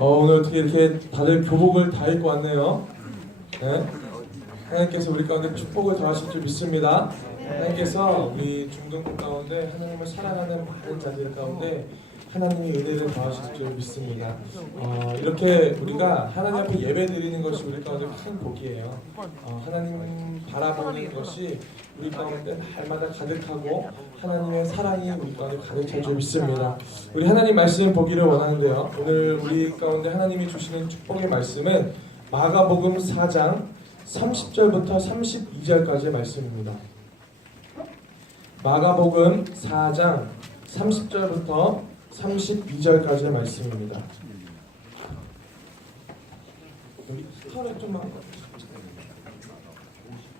오늘 어떻게 이렇게 다들 교복을 다 입고 왔네요. 네? 하나님께서 우리 가운데 축복을 더하실 줄 믿습니다. 하나님께서 우리 중등부 가운데 하나님을 사랑하는 많은 자들 가운데 하나님이 은혜를 더하실 줄 믿습니다. 이렇게 우리가 하나님 앞에 예배 드리는 것이 우리 가운데 큰 복이에요. 하나님 바라보는 것이 우리 가운데 날마다 가득하고 하나님의 사랑이 우리 가운데 가득 찰 줄 믿습니다. 우리 하나님 말씀 보기를 원하는데요. 오늘 우리 가운데 하나님이 주시는 축복의 말씀은 마가복음 4장 30절부터 32절까지의 말씀입니다. 마가복음 4장 30절부터 32절까지의 말씀입니다.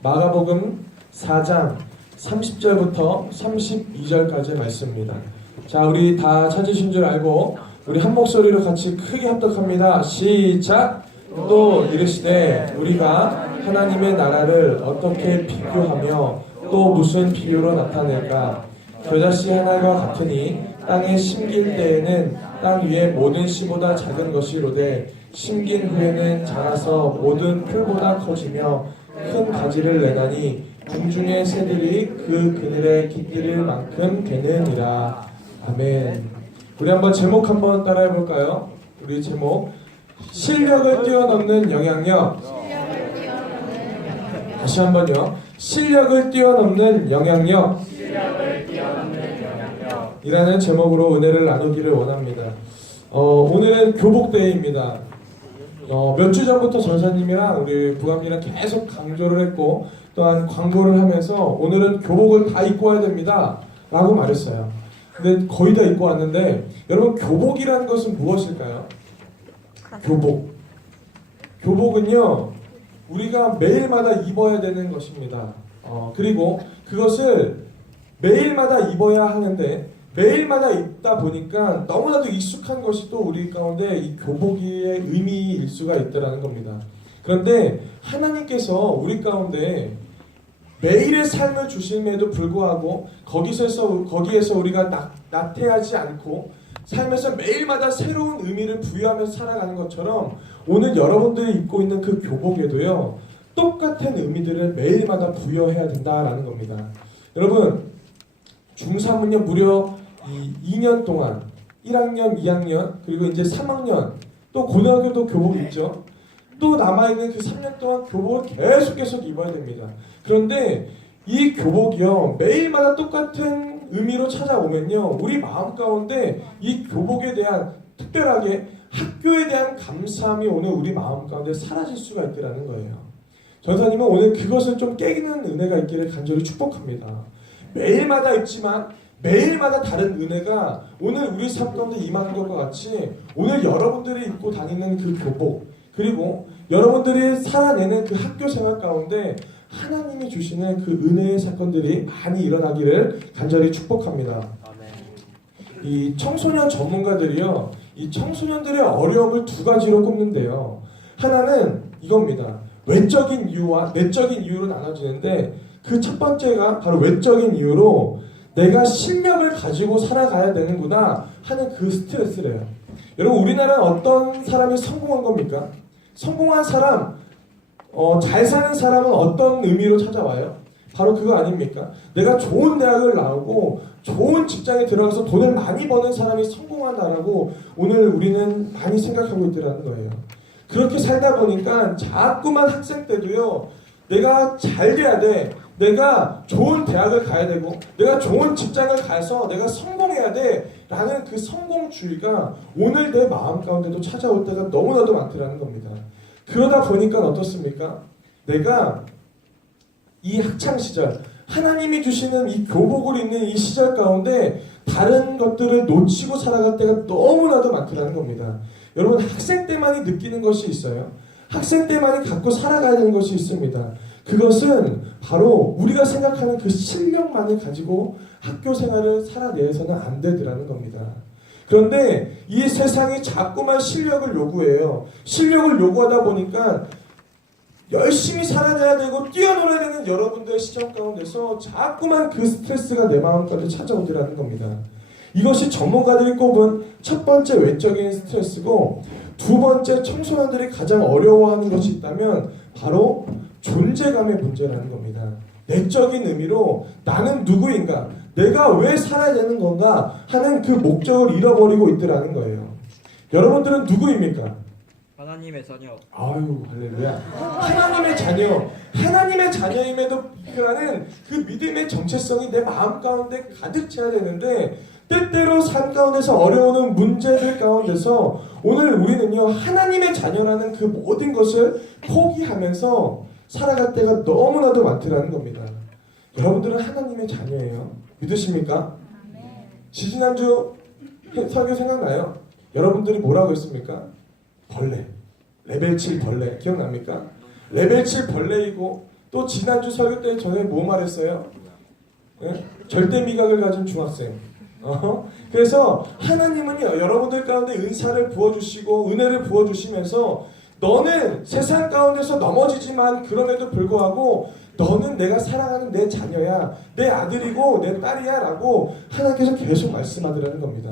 마가복음 4장 30절부터 32절까지의 말씀입니다. 자, 우리 다 찾으신 줄 알고 우리 한 목소리로 같이 크게 합독합니다. 시작! 또 이르시되 우리가 하나님의 나라를 어떻게 비교하며 또 무슨 비유로 나타낼까? 겨자씨 하나가 같으니 땅에 심길 때에는 땅 위의 모든 씨보다 작은 것이로되 심긴 후에는 자라서 모든 풀보다 커지며 큰 가지를 내나니 궁중의 새들이 그 그늘에 깃들일 만큼 되느니라. 아멘. 우리 한번 제목 한번 따라해 볼까요? 우리 제목 실력을 뛰어넘는 영향력. 다시 한번요. 실력을 뛰어넘는 영향력. 이라는 제목으로 은혜를 나누기를 원합니다. 오늘은 교복데이입니다. 몇 주 전부터 전사님이랑 우리 부감이랑 계속 강조를 했고 또한 광고를 하면서 오늘은 교복을 다 입고 와야 됩니다 라고 말했어요. 근데 거의 다 입고 왔는데 여러분, 교복이라는 것은 무엇일까요? 교복은요 우리가 매일마다 입어야 되는 것입니다. 그리고 그것을 매일마다 입어야 하는데 매일마다 입다 보니까 너무나도 익숙한 것이 또 우리 가운데 이 교복의 의미일 수가 있다는 겁니다. 그런데 하나님께서 우리 가운데 매일의 삶을 주심에도 불구하고 거기에서 우리가 나태하지 않고 삶에서 매일마다 새로운 의미를 부여하면서 살아가는 것처럼 오늘 여러분들이 입고 있는 그 교복에도요 똑같은 의미들을 매일마다 부여해야 된다라는 겁니다. 여러분, 중3은요 무려 2년 동안 1학년, 2학년, 그리고 이제 3학년, 또 고등학교도 교복 입죠. 또 남아있는 그 3년 동안 교복을 계속 입어야 됩니다. 그런데 이 교복이요 매일마다 똑같은 의미로 찾아오면요 우리 마음 가운데 이 교복에 대한 특별하게 학교에 대한 감사함이 오늘 우리 마음 가운데 사라질 수가 있더라는 거예요. 전사님은 오늘 그것을 좀 깨기는 은혜가 있기를 간절히 축복합니다. 매일마다 있지만 매일마다 다른 은혜가 오늘 우리 삶 가운데 임하는 것과 같이 오늘 여러분들이 입고 다니는 그 교복, 그리고 여러분들이 살아내는 그 학교 생활 가운데 하나님이 주시는 그 은혜의 사건들이 많이 일어나기를 간절히 축복합니다. 이 청소년 전문가들이요 이 청소년들의 어려움을 두 가지로 꼽는데요. 하나는 이겁니다. 외적인 이유와 내적인 이유로 나눠지는데 그 첫 번째가 바로 외적인 이유로 내가 실력을 가지고 살아가야 되는구나 하는 그 스트레스래요. 여러분, 우리나라는 어떤 사람이 성공한 겁니까? 성공한 사람, 잘 사는 사람은 어떤 의미로 찾아와요? 바로 그거 아닙니까? 내가 좋은 대학을 나오고 좋은 직장에 들어가서 돈을 많이 버는 사람이 성공한다라고 오늘 우리는 많이 생각하고 있더라는 거예요. 그렇게 살다 보니까 자꾸만 학생 때도요 내가 잘 돼야 돼, 내가 좋은 대학을 가야 되고 내가 좋은 직장을 가서 내가 성공해야 돼 라는 그 성공주의가 오늘 내 마음 가운데도 찾아올 때가 너무나도 많더라는 겁니다. 그러다 보니까 어떻습니까? 내가 이 학창시절 하나님이 주시는 이 교복을 입는 이 시절 가운데 다른 것들을 놓치고 살아갈 때가 너무나도 많더라는 겁니다. 여러분, 학생 때만이 느끼는 것이 있어요. 학생 때만이 갖고 살아가야 되는 것이 있습니다. 그것은 바로 우리가 생각하는 그 실력만을 가지고 학교 생활을 살아내서는 안 되더라는 겁니다. 그런데 이 세상이 자꾸만 실력을 요구해요. 실력을 요구하다 보니까 열심히 살아내야 되고 뛰어놀아야 되는 여러분들의 시점 가운데서 자꾸만 그 스트레스가 내 마음까지 찾아오더라는 겁니다. 이것이 전문가들이 꼽은 첫 번째 외적인 스트레스고, 두 번째 청소년들이 가장 어려워하는 것이 있다면 바로 존재감의 문제라는 겁니다. 내적인 의미로 나는 누구인가, 내가 왜 살아야 되는 건가 하는 그 목적을 잃어버리고 있더라는 거예요. 여러분들은 누구입니까? 하나님의 자녀. 아유, 할렐루야. 하나님의 자녀. 하나님의 자녀임에도 불구하고 그 믿음의 정체성이 내 마음 가운데 가득 차야 되는데, 때때로 삶 가운데서 어려우는 문제들 가운데서 오늘 우리는요, 하나님의 자녀라는 그 모든 것을 포기하면서 살아갈 때가 너무나도 많더라는 겁니다. 여러분들은 하나님의 자녀예요. 믿으십니까? 지지난주 설교 생각나요? 여러분들이 뭐라고 했습니까? 벌레. 레벨 7 벌레. 기억납니까? 레벨 7 벌레이고, 또 지난주 설교 때 전에 뭐 말했어요? 네? 절대 미각을 가진 중학생. 그래서 하나님은요, 여러분들 가운데 은사를 부어주시고 은혜를 부어주시면서 너는 세상 가운데서 넘어지지만 그럼에도 불구하고 너는 내가 사랑하는 내 자녀야, 내 아들이고 내 딸이야 라고 하나님께서 계속 말씀하더라는 겁니다.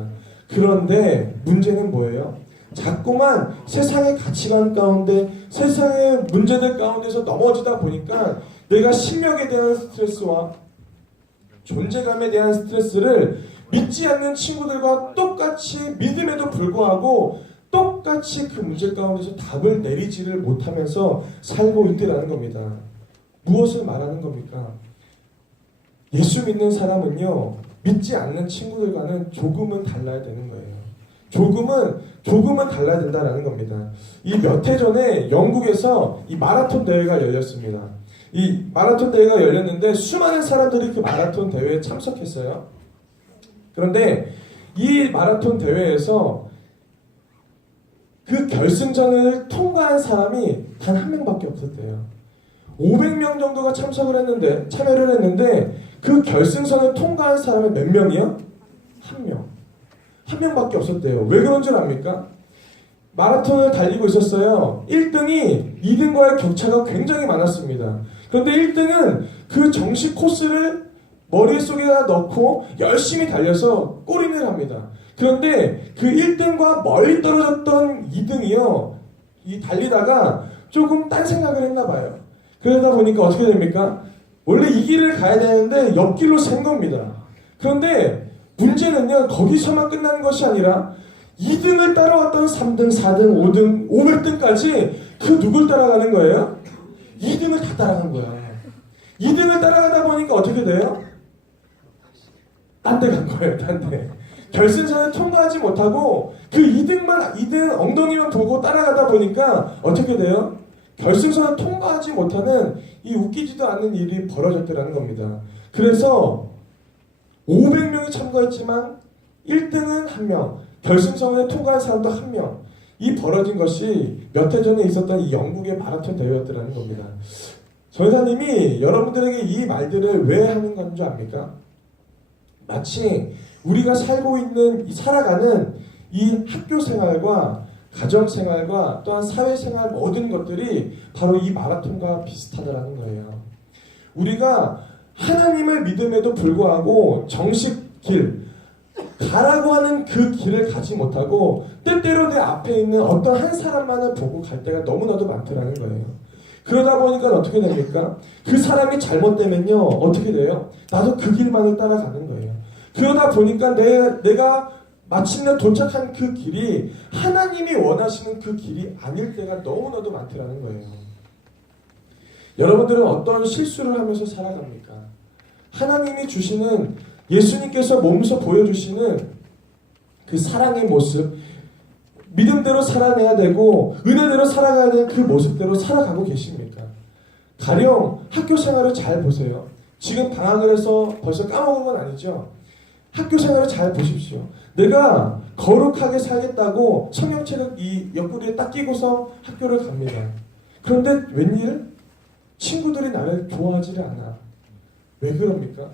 그런데 문제는 뭐예요? 자꾸만 세상의 가치관 가운데, 세상의 문제들 가운데서 넘어지다 보니까 내가 심력에 대한 스트레스와 존재감에 대한 스트레스를 믿지 않는 친구들과 똑같이 믿음에도 불구하고 똑같이 그 문제 가운데서 답을 내리지를 못하면서 살고 있더라는 겁니다. 무엇을 말하는 겁니까? 예수 믿는 사람은요, 믿지 않는 친구들과는 조금은 달라야 되는 거예요. 조금은 달라야 된다는 겁니다. 이 몇 해 전에 영국에서 이 마라톤 대회가 열렸습니다. 이 마라톤 대회가 열렸는데 수많은 사람들이 그 마라톤 대회에 참석했어요. 그런데 이 마라톤 대회에서 그 결승전을 통과한 사람이 단 한 명밖에 없었대요. 500명 정도가 참여를 했는데 그 결승선을 통과한 사람이 몇 명이요? 한 명밖에 없었대요. 왜 그런 줄 압니까? 마라톤을 달리고 있었어요. 1등이 2등과의 격차가 굉장히 많았습니다. 그런데 1등은 그 정식 코스를 머릿속에다 넣고 열심히 달려서 골인을 합니다. 그런데 그 1등과 멀리 떨어졌던 2등이요, 이 달리다가 조금 딴 생각을 했나 봐요. 그러다 보니까 어떻게 됩니까? 원래 이 길을 가야 되는데 옆길로 샌 겁니다. 그런데 문제는요, 거기서만 끝나는 것이 아니라 2등을 따라왔던 3등, 4등, 5등, 500등까지 그 누굴 따라가는 거예요? 2등을 다 따라간 거야. 2등을 따라가다 보니까 어떻게 돼요? 딴 데 간 거예요, 딴 데. 결승선을 통과하지 못하고 그 2등 엉덩이만 보고 따라가다 보니까 어떻게 돼요? 결승선을 통과하지 못하는 이 웃기지도 않는 일이 벌어졌더라는 겁니다. 그래서 500명이 참가했지만 1등은 1명, 결승선에 통과한 사람도 1명. 이 벌어진 것이 몇 해 전에 있었던 이 영국의 마라톤 대회였더라는 겁니다. 전사님이 여러분들에게 이 말들을 왜 하는 건 줄 압니까? 마치 우리가 살아가는 이 학교 생활과 가정 생활과 또한 사회 생활 모든 것들이 바로 이 마라톤과 비슷하다라는 거예요. 우리가 하나님을 믿음에도 불구하고 정식 길, 가라고 하는 그 길을 가지 못하고 때때로 내 앞에 있는 어떤 한 사람만을 보고 갈 때가 너무나도 많더라는 거예요. 그러다 보니까 어떻게 됩니까? 그 사람이 잘못되면요, 어떻게 돼요? 나도 그 길만을 따라가는 거예요. 그러다 보니까 내가 마침내 도착한 그 길이 하나님이 원하시는 그 길이 아닐 때가 너무나도 많더라는 거예요. 여러분들은 어떤 실수를 하면서 살아갑니까? 하나님이 주시는, 예수님께서 몸소 보여주시는 그 사랑의 모습, 믿음대로 살아내야 되고 은혜대로 살아가야 되는 그 모습대로 살아가고 계십니까? 가령 학교 생활을 잘 보세요. 지금 방학을 해서 벌써 까먹은 건 아니죠? 학교 생활을 잘 보십시오. 내가 거룩하게 살겠다고 성경책을 이 옆구리에 딱 끼고서 학교를 갑니다. 그런데 웬일? 친구들이 나를 좋아하지를 않아. 왜 그럽니까?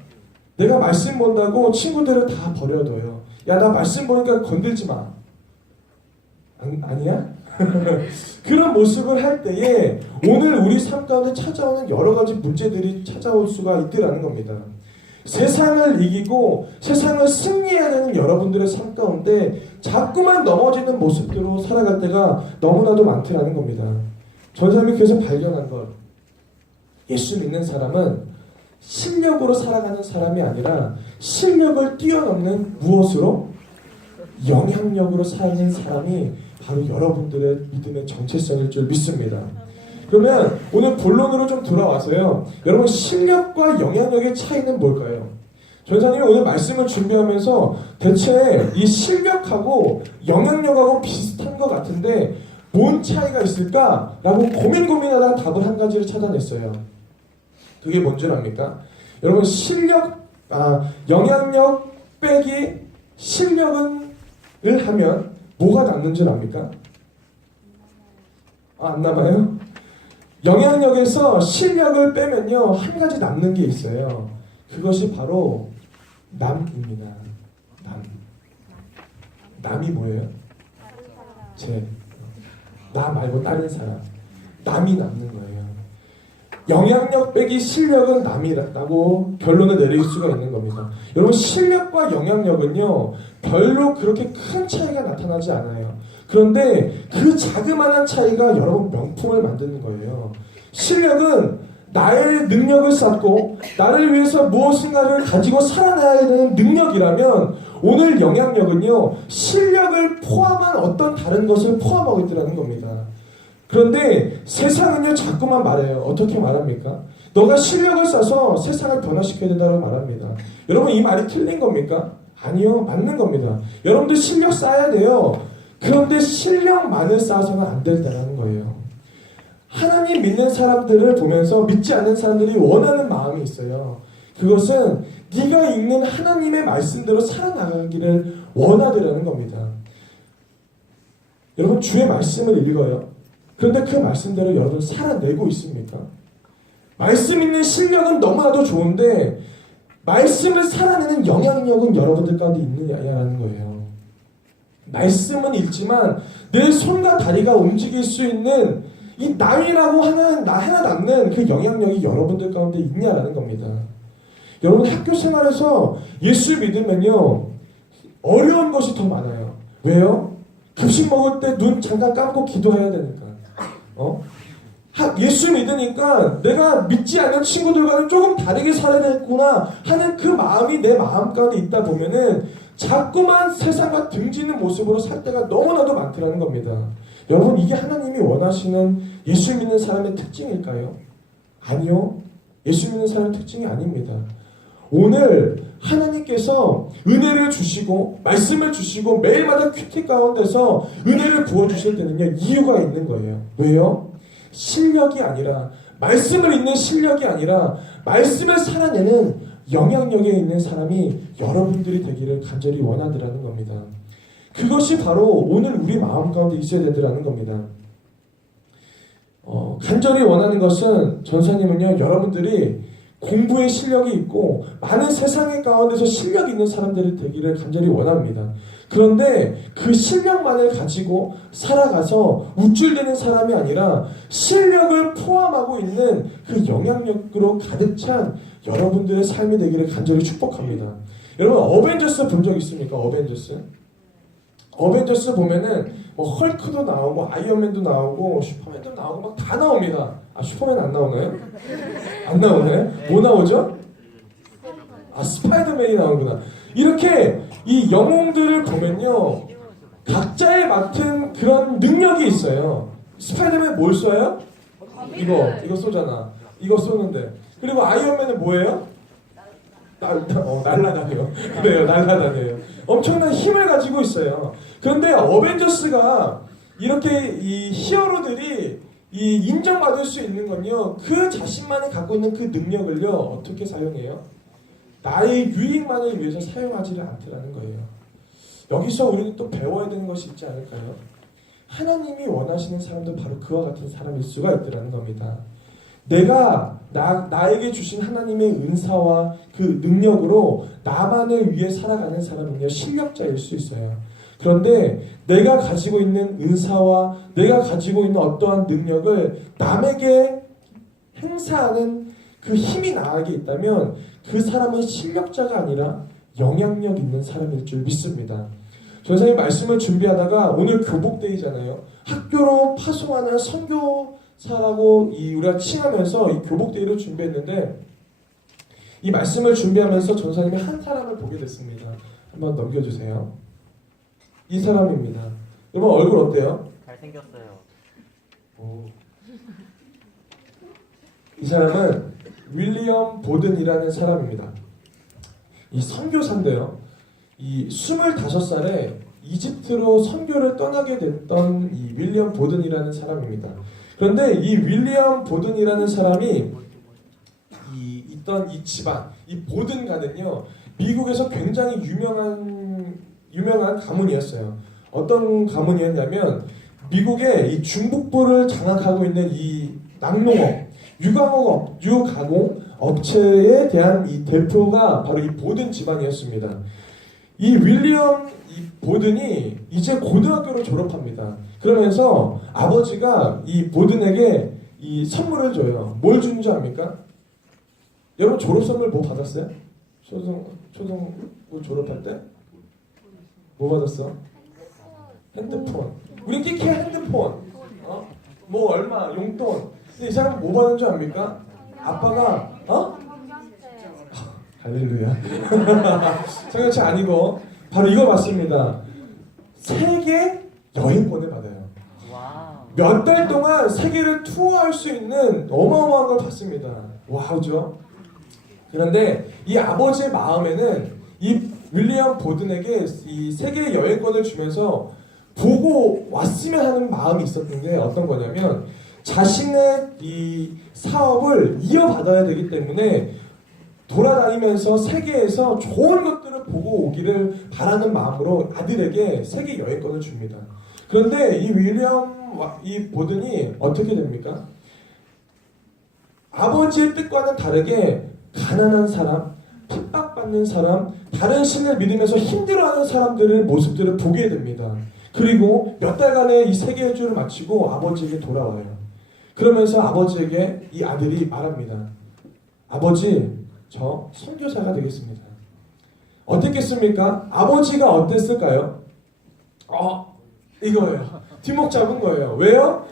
내가 말씀 본다고 친구들을 다 버려둬요. 야, 나 말씀 보니까 건들지 마. 아니야? 그런 모습을 할 때에 오늘 우리 삶 가운데 찾아오는 여러 가지 문제들이 찾아올 수가 있더라는 겁니다. 세상을 이기고 세상을 승리해야 되는 여러분들의 삶 가운데 자꾸만 넘어지는 모습으로 살아갈 때가 너무나도 많더라는 겁니다. 전사님이 그래서 발견한 것, 예수 믿는 사람은 실력으로 살아가는 사람이 아니라 실력을 뛰어넘는 무엇으로? 영향력으로 사는 사람이 바로 여러분들의 믿음의 정체성일 줄 믿습니다. 그러면 오늘 본론으로 좀 돌아와서요. 여러분, 실력과 영향력의 차이는 뭘까요? 전사님이 오늘 말씀을 준비하면서 대체 이 실력하고 영향력하고 비슷한 것 같은데 뭔 차이가 있을까라고 고민하다가 답을 한 가지를 찾아냈어요. 그게 뭔지 압니까? 여러분, 영향력 빼기 실력을 하면 뭐가 남는 줄 압니까? 안 남아요? 영향력에서 실력을 빼면요, 한 가지 남는 게 있어요. 그것이 바로 남입니다. 남이 뭐예요? 나 말고 다른 사람. 남이 남는 거예요. 영향력 빼기 실력은 남이라고 결론을 내릴 수가 있는 겁니다. 여러분, 실력과 영향력은요, 별로 그렇게 큰 차이가 나타나지 않아요. 그런데 그 자그마한 차이가 여러분 명품을 만드는 거예요. 실력은 나의 능력을 쌓고 나를 위해서 무엇인가를 가지고 살아나야 되는 능력이라면, 오늘 영향력은요, 실력을 포함한 어떤 다른 것을 포함하고 있다는 겁니다. 그런데 세상은요, 자꾸만 말해요. 어떻게 말합니까? 너가 실력을 쌓아서 세상을 변화시켜야 된다고 말합니다. 여러분, 이 말이 틀린 겁니까? 아니요, 맞는 겁니다. 여러분들 실력 쌓아야 돼요. 그런데 실력만을 쌓아서는 안 된다는 거예요. 하나님 믿는 사람들을 보면서 믿지 않는 사람들이 원하는 마음이 있어요. 그것은 네가 읽는 하나님의 말씀대로 살아나가기를 원하더라는 겁니다. 여러분, 주의 말씀을 읽어요. 그런데 그 말씀대로 여러분 살아내고 있습니까? 말씀 있는 실력은 너무나도 좋은데 말씀을 살아내는 영향력은 여러분들 가운데 있느냐라는 거예요. 말씀은 읽지만 내 손과 다리가 움직일 수 있는 이 남이라고 하는 하나 남는 그 영향력이 여러분들 가운데 있냐라는 겁니다. 여러분, 학교 생활에서 예수 믿으면요, 어려운 것이 더 많아요. 왜요? 급식 먹을 때 눈 잠깐 감고 기도해야 되니까. 예수 믿으니까 내가 믿지 않는 친구들과는 조금 다르게 살아야겠구나 하는 그 마음이 내 마음 가운데 있다 보면은 자꾸만 세상과 등지는 모습으로 살 때가 너무나도 많더라는 겁니다. 여러분, 이게 하나님이 원하시는 예수 믿는 사람의 특징일까요? 아니요. 예수 믿는 사람의 특징이 아닙니다. 오늘 하나님께서 은혜를 주시고 말씀을 주시고 매일마다 큐티 가운데서 은혜를 부어주실 때는요, 이유가 있는 거예요. 왜요? 실력이 아니라, 말씀을 읽는 실력이 아니라 말씀을 살아내는 영향력에 있는 사람이 여러분들이 되기를 간절히 원하더라는 겁니다. 그것이 바로 오늘 우리 마음 가운데 있어야 되더라는 겁니다. 간절히 원하는 것은, 전사님은요, 여러분들이 공부에 실력이 있고 많은 세상의 가운데서 실력 있는 사람들이 되기를 간절히 원합니다. 그런데 그 실력만을 가지고 살아가서 우쭐대는 사람이 아니라 실력을 포함하고 있는 그 영향력으로 가득 찬 여러분들의 삶이 되기를 간절히 축복합니다. 여러분, 어벤져스 본 적 있습니까? 어벤져스 보면은 헐크도 나오고 아이언맨도 나오고 슈퍼맨도 나오고 막 다 나옵니다. 슈퍼맨 안 나오나요? 안 나오나요? 뭐 나오죠? 스파이더맨이 나오구나. 이렇게 이 영웅들을 보면요, 각자에 맡은 그런 능력이 있어요. 스파이더맨 뭘 쏴요? 이거 쏘잖아. 이거 쏘는데. 그리고 아이언맨은 뭐예요? 날라다녀요. 그래요, 날라다녀요. 엄청난 힘을 가지고 있어요. 그런데 어벤져스가 이렇게 이 히어로들이 이 인정받을 수 있는 건요, 그 자신만이 갖고 있는 그 능력을요, 어떻게 사용해요? 나의 유익만을 위해서 사용하지를 않더라는 거예요. 여기서 우리는 또 배워야 되는 것이 있지 않을까요? 하나님이 원하시는 사람도 바로 그와 같은 사람일 수가 있더라는 겁니다. 내가 나에게 주신 하나님의 은사와 그 능력으로 나만을 위해 살아가는 사람은요, 실력자일 수 있어요. 그런데 내가 가지고 있는 은사와 내가 가지고 있는 어떠한 능력을 남에게 행사하는 그 힘이 나에게 있다면 그 사람은 실력자가 아니라 영향력 있는 사람일 줄 믿습니다. 전사님 말씀을 준비하다가 오늘 교복데이잖아요. 학교로 파송하는 선교사라고 우리가 칭하면서 이 교복데이를 준비했는데 이 말씀을 준비하면서 전사님이 한 사람을 보게 됐습니다. 한번 넘겨주세요. 이 사람입니다. 여러분 얼굴 어때요? 잘생겼어요. 오. 이 사람은 윌리엄 보든이라는 사람입니다. 이 선교사인데요. 이 25살에 이집트로 선교를 떠나게 됐던 이 윌리엄 보든이라는 사람입니다. 그런데 이 윌리엄 보든이라는 사람이 있던 이 집안, 이 보든가는요, 미국에서 굉장히 유명한 가문이었어요. 어떤 가문이었냐면 미국의 이 중북부를 장악하고 있는 이 낙농업, 유가공 업체에 대한 이 대표가 바로 이 보든 집안이었습니다. 이 윌리엄 보든이 이제 고등학교를 졸업합니다. 그러면서 아버지가 이 보든에게 이 선물을 줘요. 뭘 주는 줄 압니까? 여러분 졸업 선물 뭐 받았어요? 초등부 졸업할 때? 뭐 받았어? 핸드폰. 우리 끼케 핸드폰. 뭐 얼마 용돈. 근데 이 사람은 뭐 받은 줄 압니까? 아빠가 할렐루야. 성경책 아니고 바로 이거 받습니다. 세계 여행권을 받아요. 몇 달 동안 세계를 투어할 수 있는 어마어마한 걸 받습니다. 와우죠. 그런데 이 아버지의 마음에는 이 윌리엄 보든에게 이 세계 여행권을 주면서 보고 왔으면 하는 마음이 있었던 게 어떤 거냐면 자신의 이 사업을 이어받아야 되기 때문에 돌아다니면서 세계에서 좋은 것들을 보고 오기를 바라는 마음으로 아들에게 세계 여행권을 줍니다. 그런데 이 이 보든이 어떻게 됩니까? 아버지의 뜻과는 다르게 가난한 사람, 핍박받는 사람, 다른 신을 믿으면서 힘들어하는 사람들의 모습들을 보게 됩니다. 그리고 몇 달간의 이 세계 일주를 마치고 아버지에게 돌아와요. 그러면서 아버지에게 이 아들이 말합니다. 아버지, 저 선교사가 되겠습니다. 어땠겠습니까? 아버지가 어땠을까요? 이거예요. 뒷목 잡은 거예요. 왜요?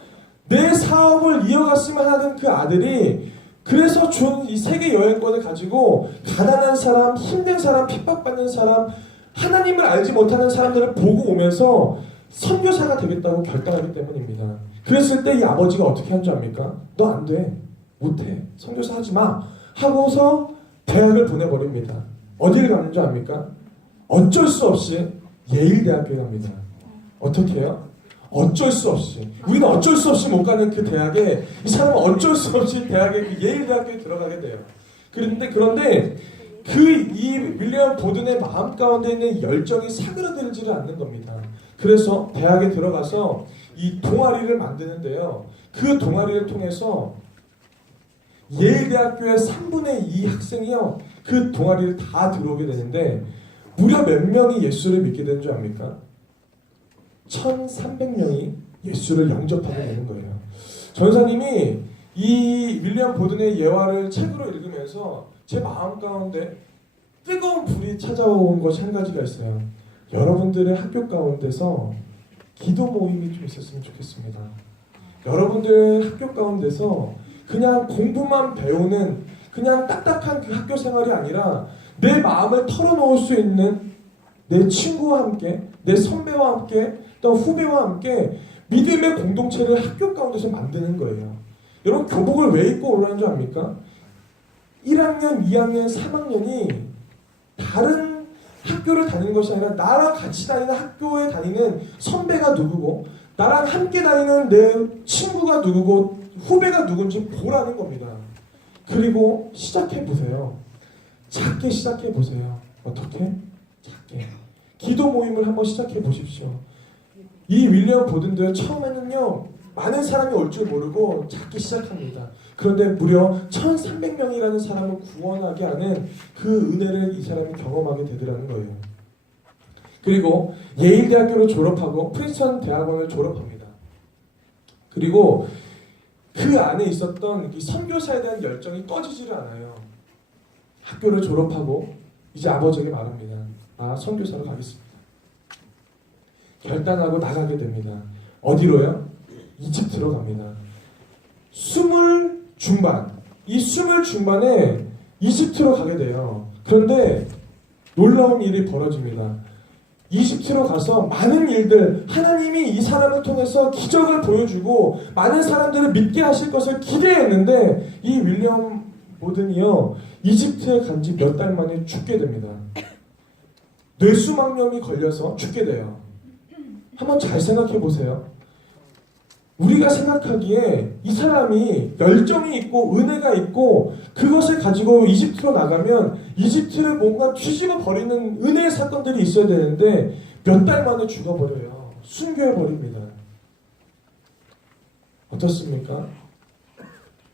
내 사업을 이어갔으면 하는 그 아들이 그래서 준 이 세계 여행권을 가지고 가난한 사람, 힘든 사람, 핍박받는 사람, 하나님을 알지 못하는 사람들을 보고 오면서 선교사가 되겠다고 결단하기 때문입니다. 그랬을 때 이 아버지가 어떻게 한 줄 압니까? 너 안 돼. 못해. 선교사 하지 마. 하고서 대학을 보내버립니다. 어디를 가는 줄 압니까? 어쩔 수 없이 예일대학교에 갑니다. 어떻게 해요? 어쩔 수 없이. 우리는 어쩔 수 없이 못 가는 그 대학에 이 사람은 어쩔 수 없이 대학에 그 예일대학교에 들어가게 돼요. 그런데 이 윌리엄 보든의 마음 가운데 있는 열정이 사그라들지를 않는 겁니다. 그래서 대학에 들어가서 이 동아리를 만드는데요. 그 동아리를 통해서 예일대학교의 3분의 2 학생이요. 그 동아리를 다 들어오게 되는데 무려 몇 명이 예수를 믿게 되는 줄 압니까? 1,300명이 예수를 영접하게 되는 거예요. 전사님이 이 윌리엄 보든의 예화를 책으로 읽으면서 제 마음 가운데 뜨거운 불이 찾아온 것이 한 가지가 있어요. 여러분들의 학교 가운데서 기도 모임이 좀 있었으면 좋겠습니다. 여러분들의 학교 가운데서 그냥 공부만 배우는 그냥 딱딱한 그 학교 생활이 아니라 내 마음을 털어놓을 수 있는 내 친구와 함께, 내 선배와 함께, 또 후배와 함께 믿음의 공동체를 학교 가운데서 만드는 거예요. 여러분 교복을 왜 입고 오라는 줄 압니까? 1학년, 2학년, 3학년이 다른 학교를 다니는 것이 아니라 나랑 같이 다니는 학교에 다니는 선배가 누구고 나랑 함께 다니는 내 친구가 누구고 후배가 누군지 보라는 겁니다. 그리고 시작해보세요. 작게 시작해보세요. 어떻게? 작게. 기도 모임을 한번 시작해보십시오. 이 윌리엄 보든도 처음에는요 많은 사람이 올 줄 모르고 작게 시작합니다. 그런데 무려 1,300명이라는 사람을 구원하게 하는 그 은혜를 이 사람이 경험하게 되더라는 거예요. 그리고 예일대학교를 졸업하고 프린스턴 대학원을 졸업합니다. 그리고 그 안에 있었던 이 선교사에 대한 열정이 꺼지지를 않아요. 학교를 졸업하고 이제 아버지에게 말합니다. 선교사로 가겠습니다. 결단하고 나가게 됩니다. 어디로요? 이집트로 갑니다. 20 중반, 이 20 중반에 이집트로 가게 돼요. 그런데 놀라운 일이 벌어집니다. 이집트로 가서 많은 일들, 하나님이 이 사람을 통해서 기적을 보여주고 많은 사람들을 믿게 하실 것을 기대했는데 이 윌리엄 보든이요, 이집트에 간 지 몇 달 만에 죽게 됩니다. 뇌수막염이 걸려서 죽게 돼요. 한번 잘 생각해 보세요. 우리가 생각하기에 이 사람이 열정이 있고 은혜가 있고 그것을 가지고 이집트로 나가면 이집트를 뭔가 뒤집어 버리는 은혜의 사건들이 있어야 되는데 몇 달 만에 죽어버려요. 순교해버립니다. 어떻습니까?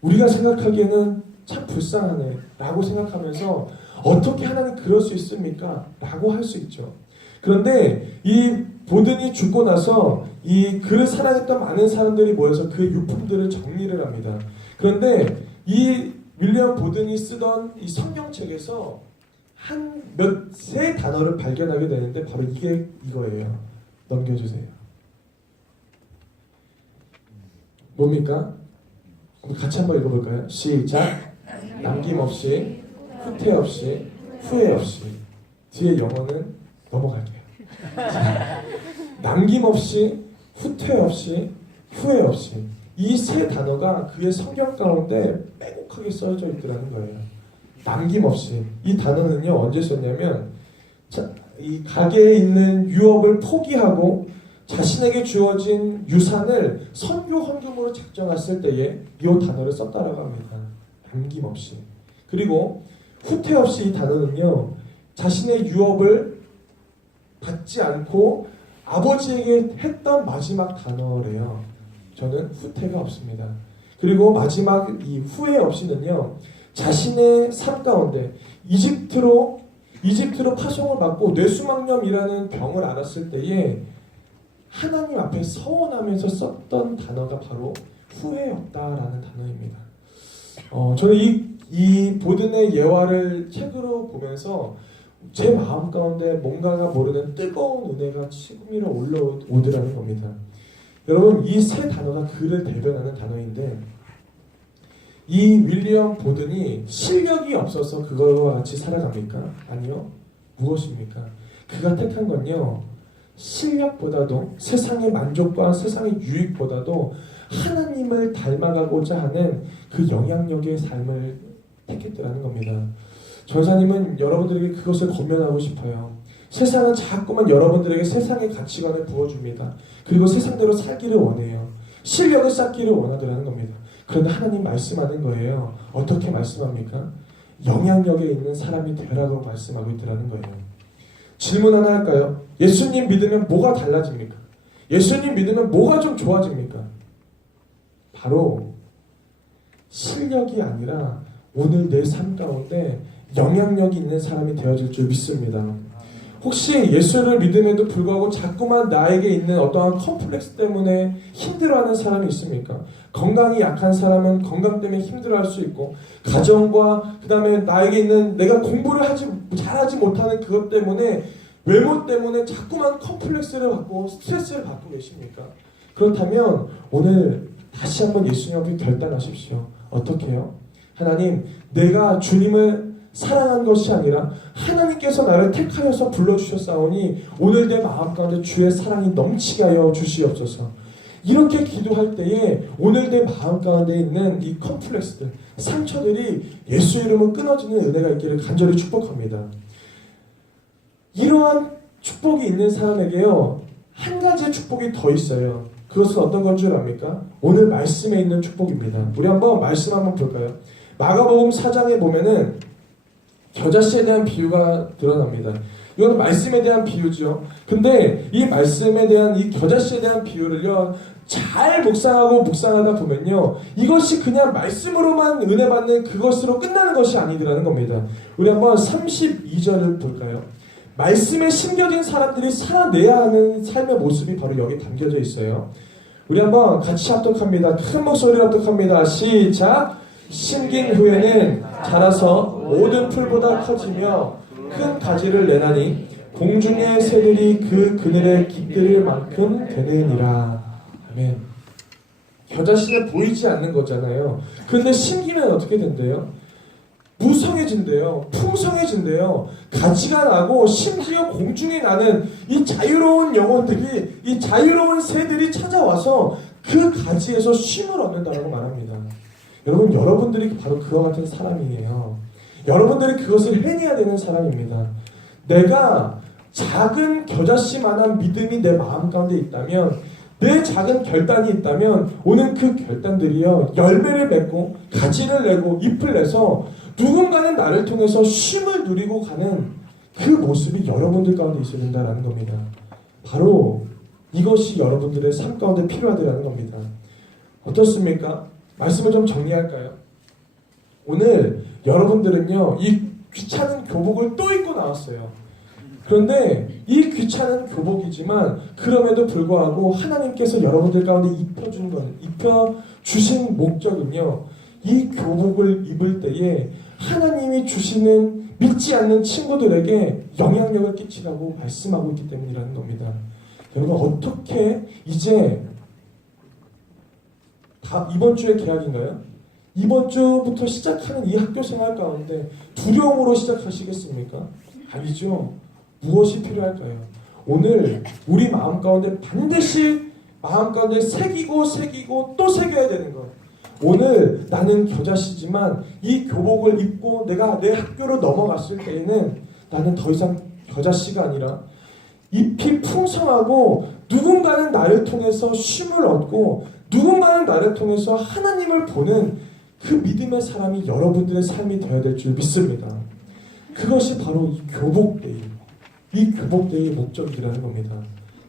우리가 생각하기에는 참 불쌍하네 라고 생각하면서 어떻게 하나님 그럴 수 있습니까? 라고 할 수 있죠. 그런데 이 보든이 죽고 나서 이 그를 사랑했던 많은 사람들이 모여서 그 유품들을 정리를 합니다. 그런데 이 윌리엄 보든이 쓰던 이 성경책에서 세 단어를 발견하게 되는데 바로 이게 이거예요. 넘겨주세요. 뭡니까? 우리 같이 한번 읽어볼까요? 시작. 남김없이, 후퇴 없이, 후회 없이. 뒤에 영어는 넘어갈게요. 남김없이, 후퇴 없이, 후회 없이. 이 세 단어가 그의 성경 가운데 빼곡하게 써져 있더라는 거예요. 남김없이. 이 단어는요, 언제 썼냐면, 이 가게에 있는 유업을 포기하고 자신에게 주어진 유산을 선교 헌금으로 작정했을 때에 이 단어를 썼다라고 합니다. 남김없이. 그리고 후퇴 없이 이 단어는요, 자신의 유업을 받지 않고 아버지에게 했던 마지막 단어래요. 저는 후퇴가 없습니다. 그리고 마지막 이 후회 없이는요, 자신의 삶 가운데 이집트로 파송을 받고 뇌수막염이라는 병을 앓았을 때에 하나님 앞에 서원하면서 썼던 단어가 바로 후회 없다라는 단어입니다. 저는 이 보든의 예화를 책으로 보면서 제 마음 가운데 뭔가가 모르는 뜨거운 은혜가 치밀어 올라오더라는 겁니다. 여러분, 이 세 단어가 그를 대변하는 단어인데 이 윌리엄 보든이 실력이 없어서 그거와 같이 살아갑니까? 아니요. 무엇입니까? 그가 택한 건요, 실력보다도 세상의 만족과 세상의 유익보다도 하나님을 닮아가고자 하는 그 영향력의 삶을 택했더라는 겁니다. 전사님은 여러분들에게 그것을 권면하고 싶어요. 세상은 자꾸만 여러분들에게 세상의 가치관을 부어줍니다. 그리고 세상대로 살기를 원해요. 실력을 쌓기를 원하더라는 겁니다. 그런데 하나님 말씀하는 거예요. 어떻게 말씀합니까? 영향력에 있는 사람이 되라고 말씀하고 있더라는 거예요. 질문 하나 할까요? 예수님 믿으면 뭐가 달라집니까? 예수님 믿으면 뭐가 좀 좋아집니까? 바로 실력이 아니라 오늘 내 삶 가운데 영향력이 있는 사람이 되어질 줄 믿습니다. 혹시 예수를 믿음에도 불구하고 자꾸만 나에게 있는 어떠한 컴플렉스 때문에 힘들어하는 사람이 있습니까? 건강이 약한 사람은 건강 때문에 힘들어할 수 있고, 가정과 그 다음에 나에게 있는 내가 공부를 잘하지 못하는 그것 때문에, 외모 때문에 자꾸만 컴플렉스를 받고 스트레스를 받고 계십니까? 그렇다면 오늘 다시 한번 예수님 앞에 결단하십시오. 어떻게 해요? 하나님, 내가 주님을 사랑한 것이 아니라 하나님께서 나를 택하여서 불러주셨사오니 오늘 내 마음 가운데 주의 사랑이 넘치게 하여 주시옵소서. 이렇게 기도할 때에 오늘 내 마음 가운데 있는 이 컴플렉스들, 상처들이 예수 이름으로 끊어지는 은혜가 있기를 간절히 축복합니다. 이러한 축복이 있는 사람에게요, 한 가지의 축복이 더 있어요. 그것은 어떤 건 줄 압니까? 오늘 말씀에 있는 축복입니다. 우리 한번 말씀 한번 볼까요? 마가복음 4장에 보면은 겨자씨에 대한 비유가 드러납니다. 이거는 말씀에 대한 비유죠. 근데 이 말씀에 대한 이 겨자씨에 대한 비유를요, 잘 묵상하다 보면요, 이것이 그냥 말씀으로만 은혜 받는 그것으로 끝나는 것이 아니더라는 겁니다. 우리 한번 32절을 볼까요? 말씀에 심겨진 사람들이 살아내야 하는 삶의 모습이 바로 여기 담겨져 있어요. 우리 한번 같이 합독합니다. 큰 목소리로 합독합니다. 시작! 심긴 후에는 자라서 모든 풀보다 커지며 큰 가지를 내나니 공중의 새들이 그 그늘에 깃들 만큼 되느니라. 아멘. 겨자씨는 보이지 않는 거잖아요. 근데 심기면 어떻게 된대요? 무성해진대요. 풍성해진대요. 가지가 나고 심지어 공중에 나는 이 자유로운 영혼들이, 이 자유로운 새들이 찾아와서 그 가지에서 쉼을 얻는다고 말합니다. 여러분, 여러분들이 바로 그와 같은 사람이에요. 여러분들이 그것을 해내야 되는 사람입니다. 내가 작은 겨자씨만한 믿음이 내 마음 가운데 있다면, 내 작은 결단이 있다면 오늘 그 결단들이요 열매를 맺고 가지를 내고 잎을 내서 누군가는 나를 통해서 쉼을 누리고 가는 그 모습이 여러분들 가운데 있어야 된다는 겁니다. 바로 이것이 여러분들의 삶 가운데 필요하다는 겁니다. 어떻습니까? 말씀을 좀 정리할까요? 오늘 여러분들은요 이 귀찮은 교복을 또 입고 나왔어요. 그런데 이 귀찮은 교복이지만 그럼에도 불구하고 하나님께서 여러분들 가운데 입혀주신 목적은요, 이 교복을 입을 때에 하나님이 주시는 믿지 않는 친구들에게 영향력을 끼치라고 말씀하고 있기 때문이라는 겁니다. 여러분, 어떻게 이제 이번 주에 개학인가요? 이번 주부터 시작하는 이 학교 생활 가운데 두려움으로 시작하시겠습니까? 아니죠. 무엇이 필요할까요? 오늘 우리 마음 가운데 반드시 마음 가운데 새기고 또 새겨야 되는 것. 오늘 나는 겨자씨지만 이 교복을 입고 내가 내 학교로 넘어갔을 때에는 나는 더 이상 겨자씨가 아니라 잎이 풍성하고 누군가는 나를 통해서 쉼을 얻고 누군가는 나를 통해서 하나님을 보는 그 믿음의 사람이 여러분들의 삶이 되어야 될 줄 믿습니다. 그것이 바로 이 교복데이. 이 교복대의 목적이라는 겁니다.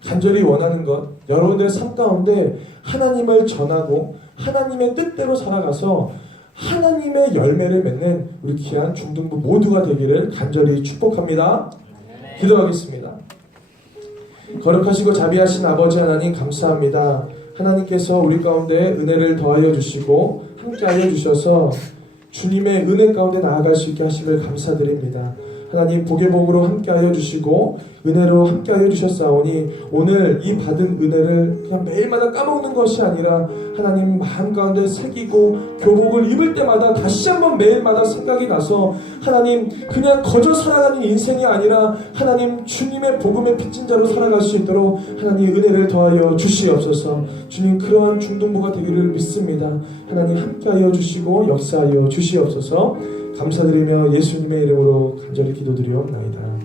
간절히 원하는 것, 여러분들의 삶 가운데 하나님을 전하고 하나님의 뜻대로 살아가서 하나님의 열매를 맺는 우리 귀한 중등부 모두가 되기를 간절히 축복합니다. 기도하겠습니다. 거룩하시고 자비하신 아버지 하나님 감사합니다. 하나님께서 우리 가운데 은혜를 더하여 주시고 함께하여 주셔서 주님의 은혜 가운데 나아갈 수 있게 하심을 감사드립니다. 하나님 복의 복으로 함께하여 주시고 은혜로 함께하여 주셨사오니 오늘 이 받은 은혜를 그냥 매일마다 까먹는 것이 아니라 하나님 마음 가운데 새기고 교복을 입을 때마다 다시 한번 매일마다 생각이 나서 하나님 그냥 거저 살아가는 인생이 아니라 하나님 주님의 복음의 빚진 자로 살아갈 수 있도록 하나님 은혜를 더하여 주시옵소서. 주님 그러한 중등부가 되기를 믿습니다. 하나님 함께하여 주시고 역사하여 주시옵소서. 감사드리며 예수님의 이름으로 간절히 기도드리옵나이다.